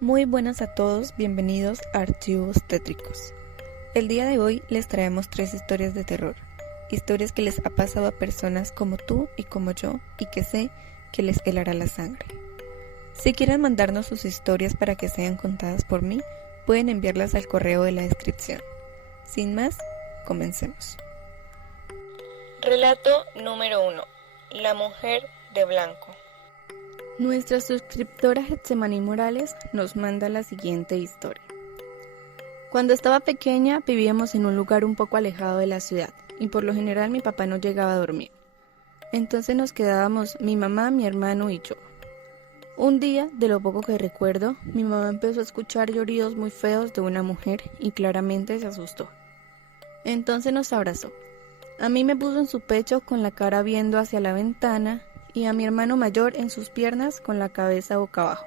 Muy buenas a todos, bienvenidos a Archivos Tétricos. El día de hoy les traemos 3 historias de terror, historias que les ha pasado a personas como tú y como yo y que sé que les helará la sangre. Si quieren mandarnos sus historias para que sean contadas por mí, pueden enviarlas al correo de la descripción. Sin más, comencemos. Relato número 1. La mujer de blanco. Nuestra suscriptora Getsemani Morales nos manda la siguiente historia. Cuando estaba pequeña vivíamos en un lugar un poco alejado de la ciudad y por lo general mi papá no llegaba a dormir. Entonces nos quedábamos mi mamá, mi hermano y yo. Un día, de lo poco que recuerdo, mi mamá empezó a escuchar lloridos muy feos de una mujer y claramente se asustó. Entonces nos abrazó. A mí me puso en su pecho con la cara viendo hacia la ventana y a mi hermano mayor en sus piernas con la cabeza boca abajo.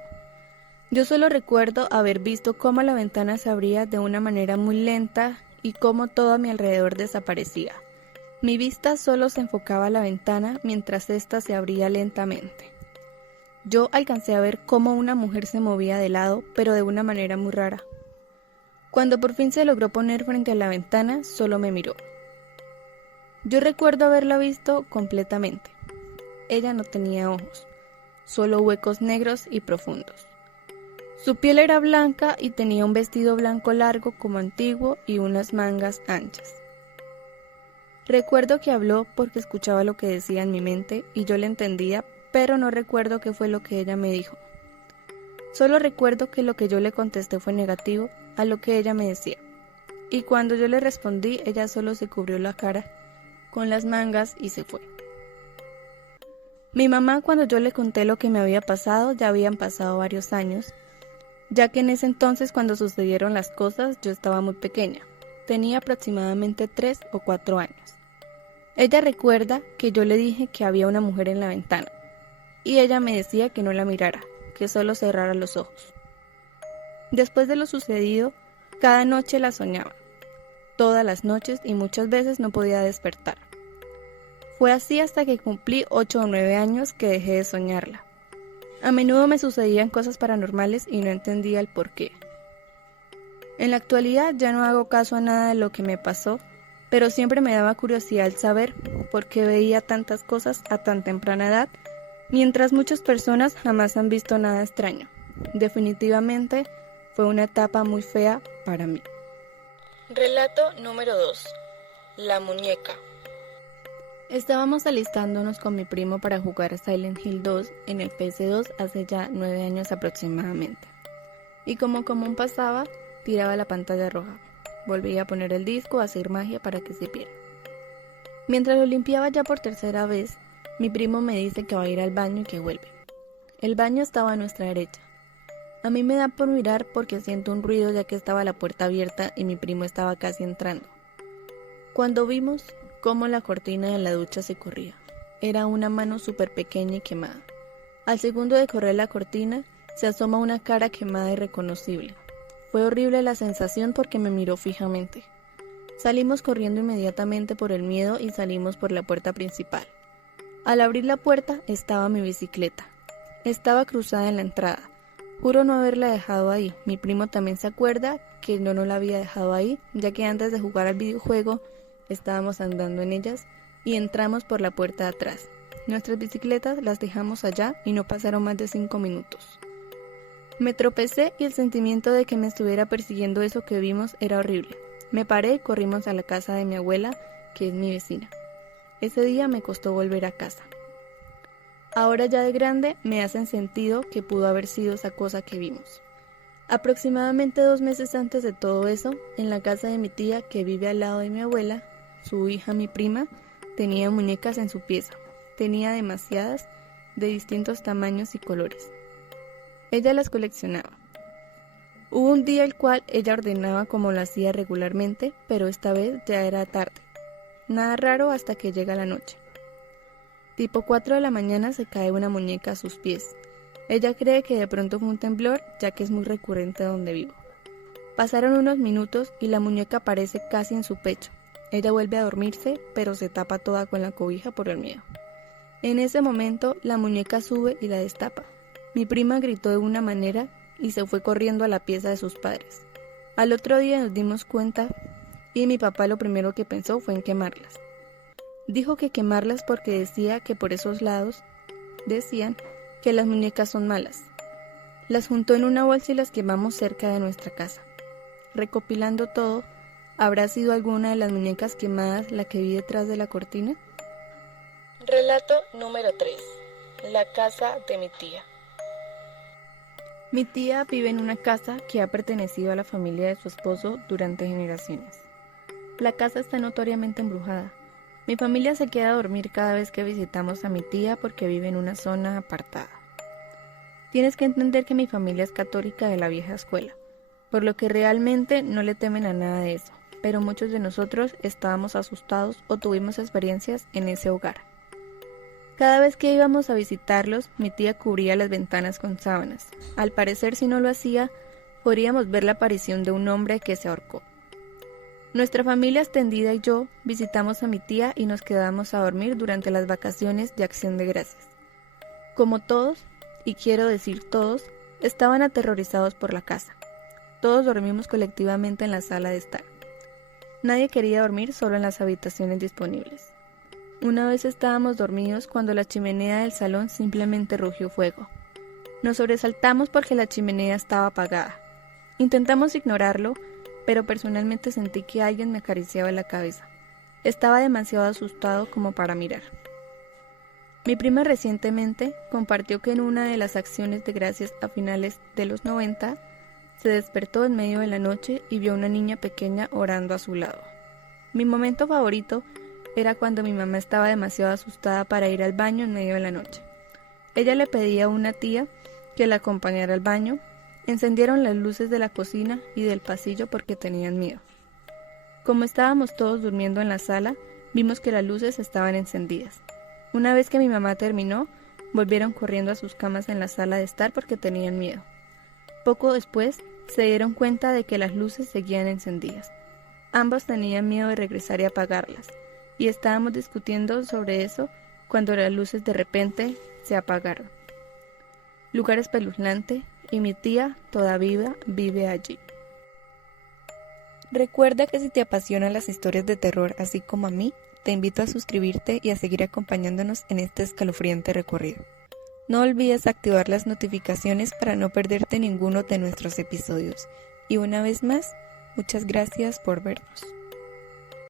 Yo solo recuerdo haber visto cómo la ventana se abría de una manera muy lenta y cómo todo a mi alrededor desaparecía. Mi vista solo se enfocaba a la ventana mientras ésta se abría lentamente. Yo alcancé a ver cómo una mujer se movía de lado, pero de una manera muy rara. Cuando por fin se logró poner frente a la ventana, solo me miró. Yo recuerdo haberla visto completamente. Ella no tenía ojos, solo huecos negros y profundos. Su piel era blanca y tenía un vestido blanco largo como antiguo y unas mangas anchas. Recuerdo que habló porque escuchaba lo que decía en mi mente y yo le entendía, pero no recuerdo qué fue lo que ella me dijo. Solo recuerdo que lo que yo le contesté fue negativo a lo que ella me decía. Y cuando yo le respondí, ella solo se cubrió la cara con las mangas y se fue. Mi mamá, cuando yo le conté lo que me había pasado, ya habían pasado varios años, ya que en ese entonces cuando sucedieron las cosas yo estaba muy pequeña, tenía aproximadamente 3 o 4 años. Ella recuerda que yo le dije que había una mujer en la ventana, y ella me decía que no la mirara, que solo cerrara los ojos. Después de lo sucedido, cada noche la soñaba, todas las noches y muchas veces no podía despertar. Fue así hasta que cumplí 8 o 9 años que dejé de soñarla. A menudo me sucedían cosas paranormales y no entendía el porqué. En la actualidad ya no hago caso a nada de lo que me pasó, pero siempre me daba curiosidad el saber por qué veía tantas cosas a tan temprana edad, mientras muchas personas jamás han visto nada extraño. Definitivamente fue una etapa muy fea para mí. Relato número 2. La muñeca. Estábamos alistándonos con mi primo para jugar Silent Hill 2 en el PS2 hace ya 9 años aproximadamente. Y como común pasaba, tiraba la pantalla roja. Volvía a poner el disco a hacer magia para que sirviera. Mientras lo limpiaba ya por tercera vez, mi primo me dice que va a ir al baño y que vuelve. El baño estaba a nuestra derecha. A mí me da por mirar porque siento un ruido ya que estaba la puerta abierta y mi primo estaba casi entrando. Cuando vimos cómo la cortina de la ducha se corría, era una mano súper pequeña y quemada. Al segundo de correr la cortina, se asoma una cara quemada y reconocible. Fue horrible la sensación porque me miró fijamente. Salimos corriendo inmediatamente por el miedo y salimos por la puerta principal. Al abrir la puerta estaba mi bicicleta. Estaba cruzada en la entrada. Juro no haberla dejado ahí. Mi primo también se acuerda que no la había dejado ahí, ya que antes de jugar al videojuego estábamos andando en ellas y entramos por la puerta de atrás. Nuestras bicicletas las dejamos allá y no pasaron más de 5 minutos. Me tropecé y el sentimiento de que me estuviera persiguiendo eso que vimos era horrible. Me paré y corrimos a la casa de mi abuela, que es mi vecina. Ese día me costó volver a casa. Ahora ya de grande me hacen sentido que pudo haber sido esa cosa que vimos. Aproximadamente 2 meses antes de todo eso, en la casa de mi tía que vive al lado de mi abuela, su hija, mi prima, tenía muñecas en su pieza. Tenía demasiadas, de distintos tamaños y colores. Ella las coleccionaba. Hubo un día el cual ella ordenaba como lo hacía regularmente, pero esta vez ya era tarde. Nada raro hasta que llega la noche. Tipo 4 de la mañana se cae una muñeca a sus pies. Ella cree que de pronto fue un temblor, ya que es muy recurrente donde vivo. Pasaron unos minutos y la muñeca aparece casi en su pecho. Ella vuelve a dormirse, pero se tapa toda con la cobija por el miedo. En ese momento, la muñeca sube y la destapa. Mi prima gritó de una manera y se fue corriendo a la pieza de sus padres. Al otro día nos dimos cuenta y mi papá lo primero que pensó fue en quemarlas. Dijo que quemarlas porque decía que por esos lados decían que las muñecas son malas. Las juntó en una bolsa y las quemamos cerca de nuestra casa. Recopilando todo, ¿habrá sido alguna de las muñecas quemadas la que vi detrás de la cortina? Relato número 3. La casa de mi tía. Mi tía vive en una casa que ha pertenecido a la familia de su esposo durante generaciones. La casa está notoriamente embrujada. Mi familia se queda a dormir cada vez que visitamos a mi tía porque vive en una zona apartada. Tienes que entender que mi familia es católica de la vieja escuela, por lo que realmente no le temen a nada de eso, pero muchos de nosotros estábamos asustados o tuvimos experiencias en ese hogar. Cada vez que íbamos a visitarlos, mi tía cubría las ventanas con sábanas. Al parecer, si no lo hacía, podríamos ver la aparición de un hombre que se ahorcó. Nuestra familia extendida y yo visitamos a mi tía y nos quedamos a dormir durante las vacaciones de Acción de Gracias. Como todos, y quiero decir todos, estaban aterrorizados por la casa. Todos dormimos colectivamente en la sala de estar. Nadie quería dormir solo en las habitaciones disponibles. Una vez estábamos dormidos cuando la chimenea del salón simplemente rugió fuego. Nos sobresaltamos porque la chimenea estaba apagada. Intentamos ignorarlo, pero personalmente sentí que alguien me acariciaba la cabeza. Estaba demasiado asustado como para mirar. Mi prima recientemente compartió que en una de las acciones de gracias a finales de los 90, se despertó en medio de la noche y vio a una niña pequeña orando a su lado. Mi momento favorito era cuando mi mamá estaba demasiado asustada para ir al baño en medio de la noche. Ella le pedía a una tía que la acompañara al baño. Encendieron las luces de la cocina y del pasillo porque tenían miedo. Como estábamos todos durmiendo en la sala, vimos que las luces estaban encendidas. Una vez que mi mamá terminó, volvieron corriendo a sus camas en la sala de estar porque tenían miedo. Poco después, se dieron cuenta de que las luces seguían encendidas. Ambos tenían miedo de regresar y apagarlas, y estábamos discutiendo sobre eso cuando las luces de repente se apagaron. Lugar espeluznante, y mi tía todavía vive allí. Recuerda que si te apasionan las historias de terror así como a mí, te invito a suscribirte y a seguir acompañándonos en este escalofriante recorrido. No olvides activar las notificaciones para no perderte ninguno de nuestros episodios. Y una vez más, muchas gracias por vernos.